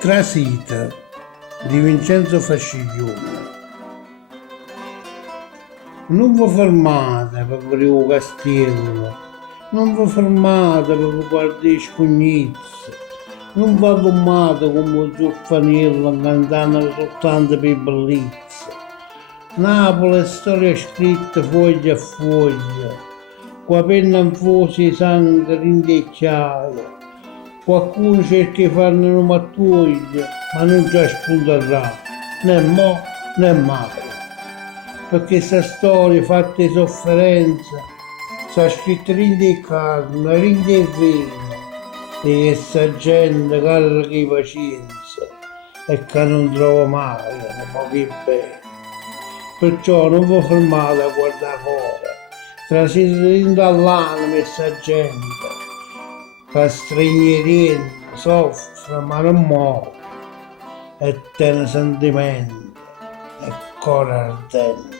Trasita di Vincenzo Fasciglione. Non vi fermate per vedere il castello, non vi fermate per guardare i scugnizzi, non vi fermate come un zuffanello cantando soltanto per bellezza. Napoli è storia scritta foglia a foglia, con la penna infusa di sangue rindecchiaia. Qualcuno cerca di farne una mattuglia, ma non ci spunterà, né mo né mai. Perché questa storia fatta di sofferenza, sta scritta in di carne, in di vino, di questa gente carica di pazienza e che non trova mai, ma che bene. Perciò non vi fermate a guardare fuori, trasite dall'anima questa gente, che stranieri soffre ma non muore, e tiene sentimenti e cuore ardente.